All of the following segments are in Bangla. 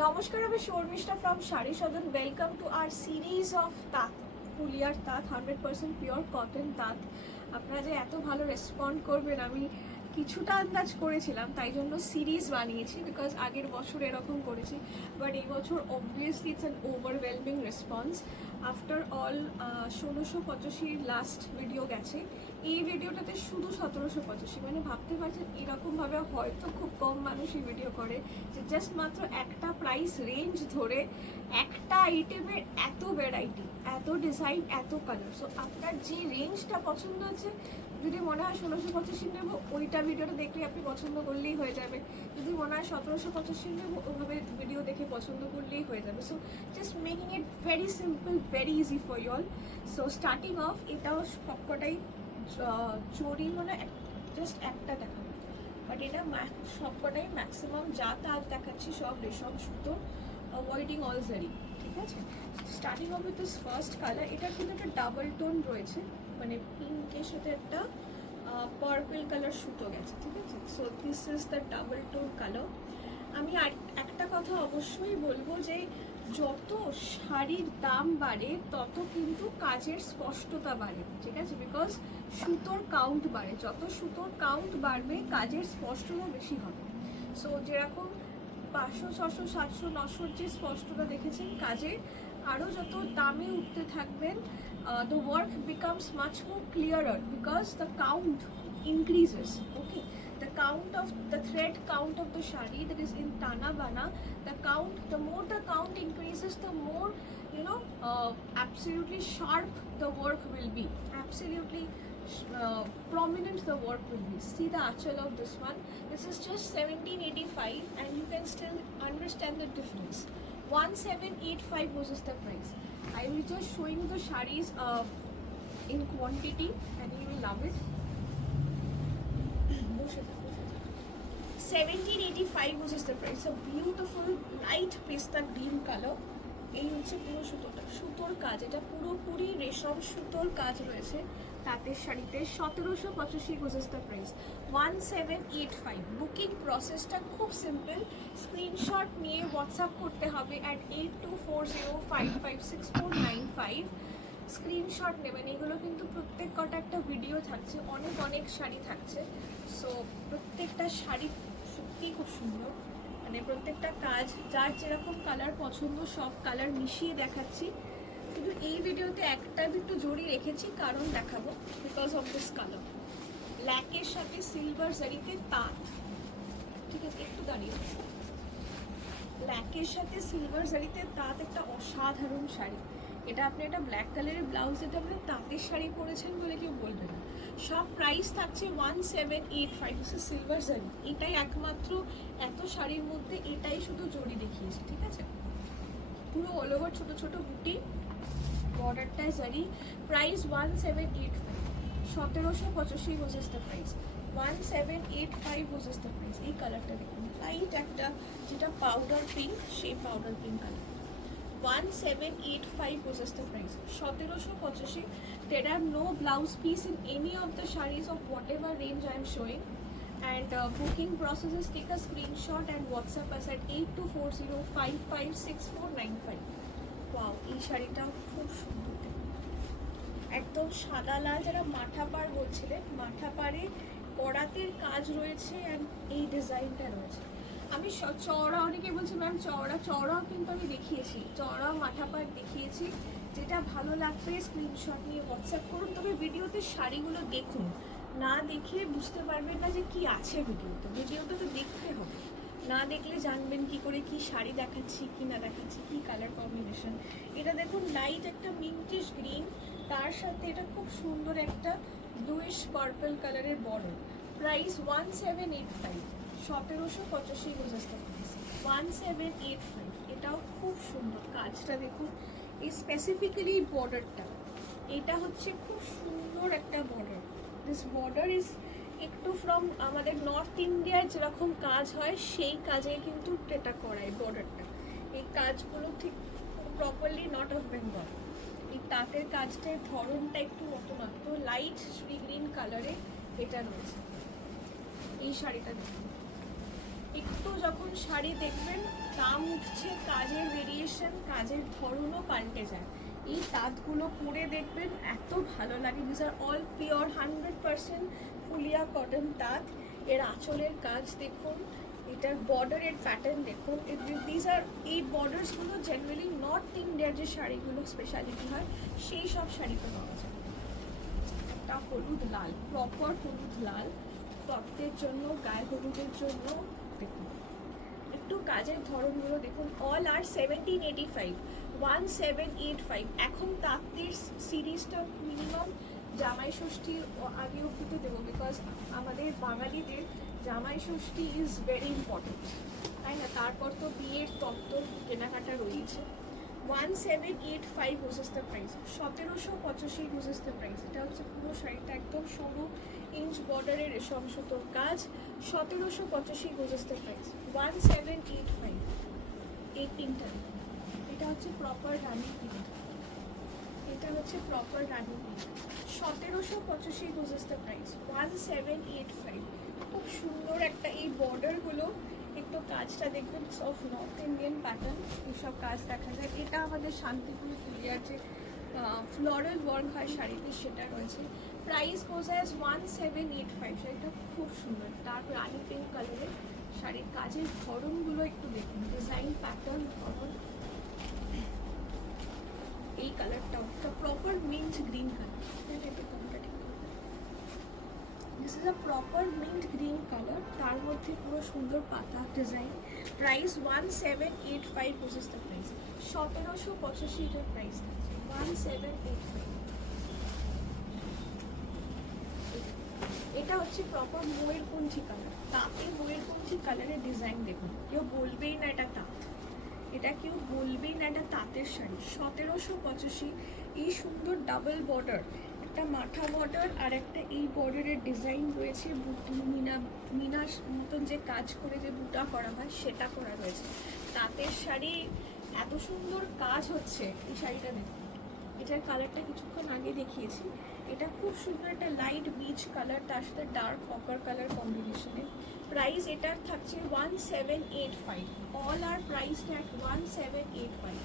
নমস্কার, আমি Sharmishtha from Sari Sadan. Welcome to our series of তাঁত, ফুলিয়ার তাঁত, 100% পিওর কটন তাঁত। আপনারা যে এত ভালো রেসপন্ড করবেন আমি কিছুটা আন্দাজ করেছিলাম, তাই জন্য সিরিজ বানিয়েছি। বিকজ আগের বছর এরকম করেছি, বাট এই বছর obviously it's an overwhelming response. After all 1685 last video গেছে, এই ভিডিওটাতে শুধু 1785। মানে ভাবতে পারছেন এরকমভাবে হয়তো খুব কম মানুষ এই ভিডিও করে যে জাস্ট মাত্র একটা প্রাইস রেঞ্জ ধরে একটা আইটেমের এত ভ্যারাইটি, এত ডিজাইন, এত কালার। সো আপনার যে রেঞ্জটা পছন্দ আছে, যদি মনে হয় 1685 নেবো, ওইটা ভিডিওটা দেখলে আপনি পছন্দ করলেই হয়ে যাবে। যদি মনে হয় 1785 নেবো, ওইভাবে ভিডিও দেখে পছন্দ করলেই হয়ে যাবে। So just making it very simple, very easy for you all. So starting off, এটাও সবকটাই চড়ি, মানে জাস্ট একটা দেখাবো, বাট এটা সবকটাই ম্যাক্সিমাম যা তাজ দেখাচ্ছি সব রেশম সুতো, অ্যাভয়েডিং অল জারি। ঠিক আছে, starting of with this first colour. এটা কিন্তু একটা ডাবল টোন রয়েছে, মানে পিঙ্কের সাথে একটা পার্পল কালার সুতো গেছে। ঠিক আছে, so this is the double tone colour. আমি আর একটা কথা অবশ্যই বলবো যে যত শাড়ির দাম বাড়ে তত কিন্তু কাজের স্পষ্টতা বাড়ে। ঠিক আছে, বিকজ সুতোর কাউন্ট বাড়ে, যত সুতোর কাউন্ট বাড়বে কাজের স্পষ্টতা বেশি হবে। সো যেরকম 500, 600, 700, 900 যে স্পষ্টতা দেখেছেন কাজের, আরও যত দামে উঠতে থাকবেন, the work becomes much more clearer because the count increases. Okay, the count of the thread count of the shari, that is in Tana Bana, the count, the more the count increases, the more, you know, absolutely sharp the work will be, absolutely prominent the work will be. See the achal of this one, this is just 1785 and you can still understand the difference. 1785 was the price. I will just showing you the sarees in quantity and you will love it. 1785 was the price. A beautiful light pista green color. এই হচ্ছে পুরো সুতোটা, সুতোর কাজ, এটা পুরোপুরি রেশম সুতোর কাজ রয়েছে তাঁতের শাড়িতে। 1785 was the price. 1785 বুকিং প্রসেসটা খুব সিম্পল। স্ক্রিনশট নিয়ে হোয়াটসঅ্যাপ করতে হবে অ্যাট 8240556495। স্ক্রিনশট নেবেন। এগুলো কিন্তু প্রত্যেক কটা একটা ভিডিও থাকছে, অনেক অনেক শাড়ি থাকছে। সো প্রত্যেকটা শাড়ি সত্যি খুব সুন্দর, মানে প্রত্যেকটা কাজ যার যেরকম কালার পছন্দ সব কালার মিশিয়ে দেখাচ্ছি। কিন্তু এই ভিডিওতে একটা দুটো জড়ি রেখেছি, কারণ দেখাবো বিকজ অফ দিস কালার। ব্ল্যাকের সাথে সিলভার জারিতে তাঁত। ঠিক আছে, একটু দাঁড়িয়ে। ব্ল্যাকের সাথে সিলভার জারিতে তাঁত একটা অসাধারণ শাড়ি। এটা আপনি একটা ব্ল্যাক কালারের ব্লাউজ দিতে আপনি তাঁতের শাড়ি পরেছেন বলে কেউ বলবে না। সব প্রাইস থাকছে 1785, সিলভার জারি। এটাই একমাত্র এত শাড়ির মধ্যে এটাই শুধু জড়ি দেখিয়েছে। ঠিক আছে, পুরো অল ওভার ছোট ছোট বুটি, বর্ডারটায় জারি। Price 1785, 1785 was the price. 1785 was the price. এই কালারটা দেখুন, লাইট একটা যেটা পাউডার পিঙ্ক, সেই powder pink colour. 1785 was the price. 1785. There are no blouse piece in any of the sarees of whatever range I am showing. And booking processes, take a screenshot and WhatsApp us at 8240556495. Wow, এই শাড়িটা খুব সুন্দর, একদম সাদা লাল, যারা মাথা পাড় বলছিলেন, মাথা পাড়ে কড়াতের কাজ রয়েছে অ্যান্ড এই ডিজাইনটা রয়েছে। আমি চওড়া, অনেকে বলছে ম্যাম চওড়াও কিন্তু আমি দেখিয়েছি, চওড়াও মাথা পাড় দেখিয়েছি। যেটা ভালো লাগবে স্ক্রিনশট নিয়ে হোয়াটসঅ্যাপ করুন। তবে ভিডিওতে শাড়িগুলো দেখুন, না দেখে বুঝতে পারবেন না যে কি আছে ভিডিওতে। ভিডিওটা তো দেখতে হবে, না দেখলে জানবেন কি করে কি শাড়ি দেখাচ্ছি কি না দেখাচ্ছি, কি কালার কম্বিনেশন। এটা দেখুন, লাইট একটা মিন্টিশ গ্রিন, তার সাথে এটা খুব সুন্দর একটা ব্লুইশ পার্পল কালারের বর্ডার। প্রাইস 1785, 1785 বুঝতে পারছি। 1785, এটাও খুব সুন্দর, কাজটা দেখুন। এই স্পেসিফিক্যালি বর্ডারটা, এটা হচ্ছে খুব সুন্দর একটা বর্ডার। দিস বর্ডার ইজ একটু ফ্রম আমাদের নর্থ ইন্ডিয়ার যেরকম কাজ হয় সেই কাজে কিন্তু এটা করায় বর্ডারটা। এই কাজগুলো ঠিক প্রপারলি নট অফ বেঙ্গল। এই তাঁতের কাজটার ধরনটা একটু মতো লাইট শ্রী গ্রিন কালারে এটা রয়েছে। এই শাড়িটা দেখুন, একটু যখন শাড়ি দেখবেন দাম উঠছে কাজের ভেরিয়েশন, কাজের ধরনও পাল্টে যায়। এই তাঁতগুলো পরে দেখবেন এত ভালো লাগে। This are all pure 100% Phulia cotton তাঁত। এর আঁচলের কাজ দেখুন, এটার বর্ডারের প্যাটার্ন দেখুন। দিস আর এই বর্ডার্সগুলো জেনারেলি নর্থ ইন্ডিয়ার যে শাড়িগুলো স্পেশালিটি হয় সেই সব শাড়িতে পাওয়া যায়। একটা হলুদ লাল, প্রপার হলুদ লাল, তত্ত্বের জন্য, গায়ে হলুদের জন্য। দেখুন একটু কাজের ধরনগুলো দেখুন। অল আর 1785, 1785। এখন তাঁতের সিরিজটা মিনিমাম জামাই ষষ্ঠীর আগে অব্দিতে দেবো, বিকজ আমাদের বাঙালিদের জামাই ষষ্ঠী ইজ ভেরি ইম্পর্টেন্ট, তাই না? তারপর তো বিয়ের তত্ত্ব কেনাকাটা রয়েছে। 1785 whose the price, 1785 whose the price. এটা হচ্ছে পুরো শাড়িটা একদম সরু ইঞ্চ বর্ডারের রেশম সুতোর কাজ। 1785 হুজ দ্য প্রাইস, 1785। এই পিঙ্কটা, এটা হচ্ছে প্রপার রানি পিঙ্ক, এটা হচ্ছে proper rani pink. 1785 whose the price, 1785। খুব সুন্দর একটা, এই বর্ডারগুলো একটু কাজটা দেখবেন অফ নর্থ ইন্ডিয়ান প্যাটার্ন, এইসব কাজ দেখা যায়। এটা আমাদের শান্তিপুর ফুলিয়ার যে ফ্লোরাল ওয়ার্ক হয় শাড়িতে সেটা রয়েছে। প্রাইস গোজ অ্যাজ 1785। শাড়িটা খুব সুন্দর, ডার্ক রানি পিঙ্ক কালারের শাড়ির কাজের ধরনগুলো একটু দেখুন, ডিজাইন প্যাটার্ন ধরন। এই কালারটাও proper mint green colour, this is a proper mint green colour, তার মধ্যে পুরো সুন্দর পাতা design. Price 1785 whose the price, 1785 এর প্রাইস থাকছে 1785। এটা হচ্ছে প্রপার ময়ূরকণ্ঠী কালার, তাঁতে ময়ূরকণ্ঠী কালারের ডিজাইন দেখুন। কেউ বলবেই না এটা তাঁত, এটা কেউ বলবেই না এটা তাঁতের শাড়ি। 1785। এই সুন্দর ডাবল বর্ডার, একটা মাথা বর্ডার আর একটা এই বর্ডারের ডিজাইন রয়েছে। মিনার মতন যে কাজ করে যে বুটা করা হয় সেটা করা রয়েছে। তাঁতের শাড়ি এত সুন্দর কাজ হচ্ছে। এই শাড়িটা দেখুন, এটার কালারটা কিছুক্ষণ আগে দেখিয়েছি। এটা খুব সুন্দর একটা লাইট বিচ কালার, তার সাথে ডার্ক অকার কালার কম্বিনেশনে। প্রাইস এটার থাকছে 1785। অল আর প্রাইস ট্যাগ 1785।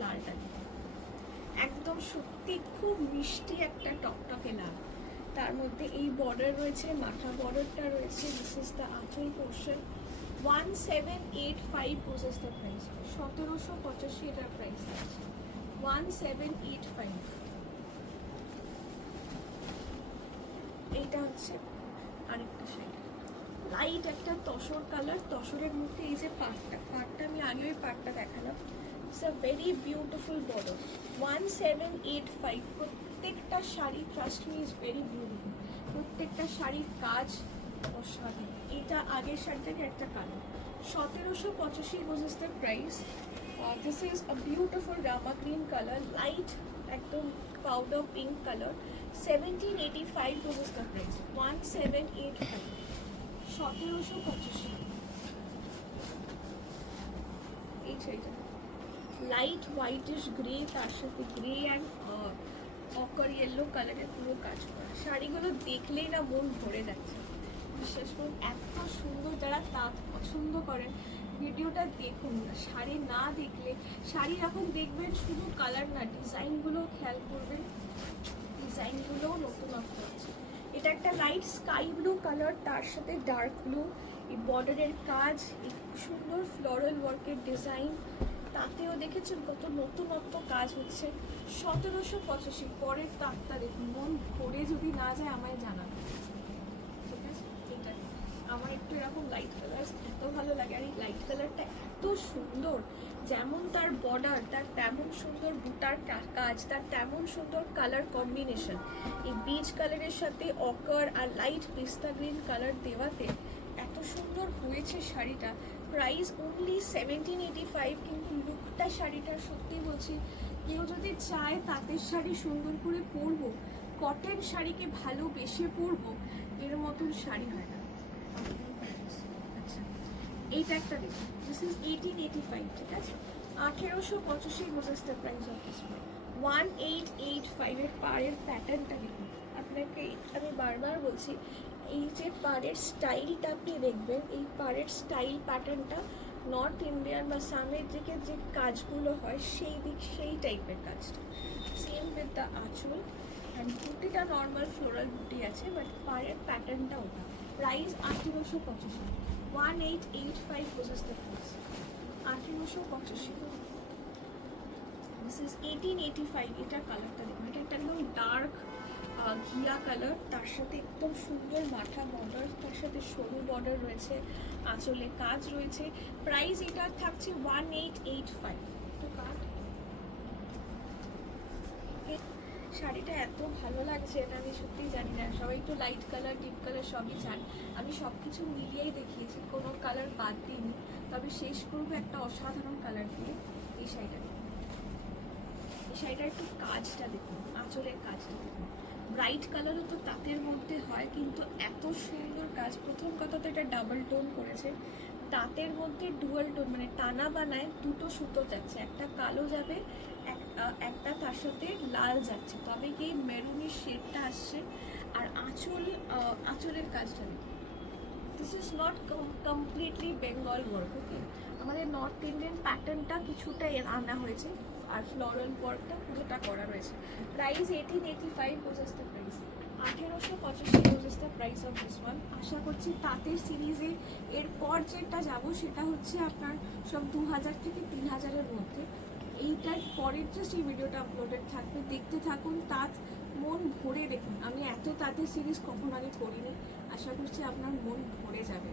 লালটা একদম সত্যি খুব মিষ্টি একটা টকটকে লাল, তার মধ্যে এই বর্ডার রয়েছে, মাথা বর্ডারটা রয়েছে। দিস ইজ দ্য আঁচল পোর্শন। 1785 হুজ দ্য প্রাইস, 1785 এটার প্রাইস আছে 1785। এইটা হচ্ছে আরেকটা শাড়ি, লাইট একটা তসর কালার, তসরের মধ্যে এই যে পাটটা আমি আগে ওই পাটটা দেখালাম। It's a very beautiful border. 1785। প্রত্যেকটা sari trust me is very beautiful, প্রত্যেকটা শাড়ির কাজ অসাধারণ। এটা আগের শাড়িটাকে একটা colour. 1785 whose the price. This is a beautiful Rama green colour, light একদম powder pink colour. 1785 whose the price, 1785। 1785। এই শাড়িটা লাইট হোয়াইটিশ গ্রে, তার সাথে গ্রে অ্যান্ড অকার ইয়েলো কালারের পুরো কাজ করা। শাড়িগুলো দেখলেই না মন ভরে যাচ্ছে, বিশেষ করে এত সুন্দর। যারা তাঁত পছন্দ করেন ভিডিওটা দেখুন না, শাড়ি না দেখলে। শাড়ি এখন দেখবেন শুধু কালার না, ডিজাইনগুলো খেয়াল করবেন, ডিজাইনগুলোও নতুনত্ব আছে। এটা একটা লাইট স্কাই ব্লু কালার, তার সাথে ডার্ক ব্লু, এই বর্ডারের কাজ, এই সুন্দর ফ্লোরাল ওয়ার্কের ডিজাইন, তাতেও দেখেছেন কত নতুনত্ব কাজ হচ্ছে। 1785। পরের তাঁতটা দেখুন, মন ভরে যদি না যায় আমায় জানাবেন, ঠিক আছে? এটা আমার একটু এরকম লাইট কালার এত ভালো লাগে, আর এই লাইট কালারটা এত সুন্দর, যেমন তার বর্ডার তার তেমন সুন্দর বুটার কাজ, তার তেমন সুন্দর কালার কম্বিনেশন। এই বিচ কালারের সাথে অকার আর লাইট পিস্তা গ্রিন কালার দেওয়াতে এত সুন্দর হয়েছে শাড়িটা। Price only 1785। কিন্তু লুকটা শাড়িটার সত্যি বলছি, কেউ যদি চায় তাঁতের শাড়ি সুন্দর করে পরবো, কটন শাড়িকে ভালোবেসে পরবো, এর মতন শাড়ি হয় না। আচ্ছা, এইটা একটা দেখুন, দিস ইজ 1885, ঠিক আছে? 1885 whose the price of this one. 1885 এর পাড়ের প্যাটার্নটা দেখুন। আপনাকে আমি বারবার বলছি, এই যে পাড়ের স্টাইলটা আপনি দেখবেন, এই পাড়ের স্টাইল প্যাটার্নটা নর্থ ইন্ডিয়ান বা সামের দিকে যে কাজগুলো হয় সেই টাইপের কাজটা। সেম উইথ দ্য আঁচল অ্যান্ড বুটিটা নর্মাল ফ্লোরাল বুটি আছে, বাট পাড়ের প্যাটার্নটা ওটা। Price 1885, 1885 was the price, 1885। This is 1885। এটার কালারটা দেখুন, এটা একটা একদম ডার্ক ঘিয়া কালার, তার সাথে একদম সুন্দর মাথা বর্ডার, তার সাথে সরু বর্ডার রয়েছে, আঁচলে কাজ রয়েছে। প্রাইস এটা থাকছে 1885। তো শাড়িটা এত ভালো লাগছে, এটা আমি সত্যিই জানি না, সবাই একটু লাইট কালার ডিপ কালার সবই চান, আমি সব কিছু মিলিয়েই দেখিয়েছি, কোনো কালার বাদ দিইনি। তবে শেষ করবো একটা অসাধারণ কালার দিয়ে। এই শাড়িটা দেখুন, এই শাড়িটার একটু কাজটা দেখুন, আঁচলের কাজটা দেখুন। ব্রাইট কালারও তো তাঁতের মধ্যে হয়, কিন্তু এত সুন্দর কাজ। প্রথম কথা তো এটা ডাবল টোন করেছে, তাঁতের মধ্যে ডুয়াল টোন, মানে টানা বানায় দুটো সুতো যাচ্ছে, একটা কালো যাবে, একটা তার সাথে লাল যাচ্ছে, তবে কি মেরুনের শেডটা আসছে। আর আঁচলের কাজটা দেখুন, this is not completely Bengal work, okay. আমাদের নর্থ ইন্ডিয়ান প্যাটার্নটা কিছুটা আনা হয়েছে, আর ফ্লোরাল ওয়ার্কটা পুরোটা করা রয়েছে। Price 1885 was the price, 1885 was the price of this one. আশা করছি তাঁতের সিরিজে এরপর যেটা যাব সেটা হচ্ছে আপনার সব 2000 থেকে 3000-এর মধ্যে। এইটার পরের জাস্ট এই ভিডিওটা আপলোডেড থাকবে, দেখতে থাকুন। তাঁত মন ভরে দেখুন, আমি এত তাঁতের সিরিজ কখনো আগে করিনি, আশা করছি আপনার মন ভরে যাবে।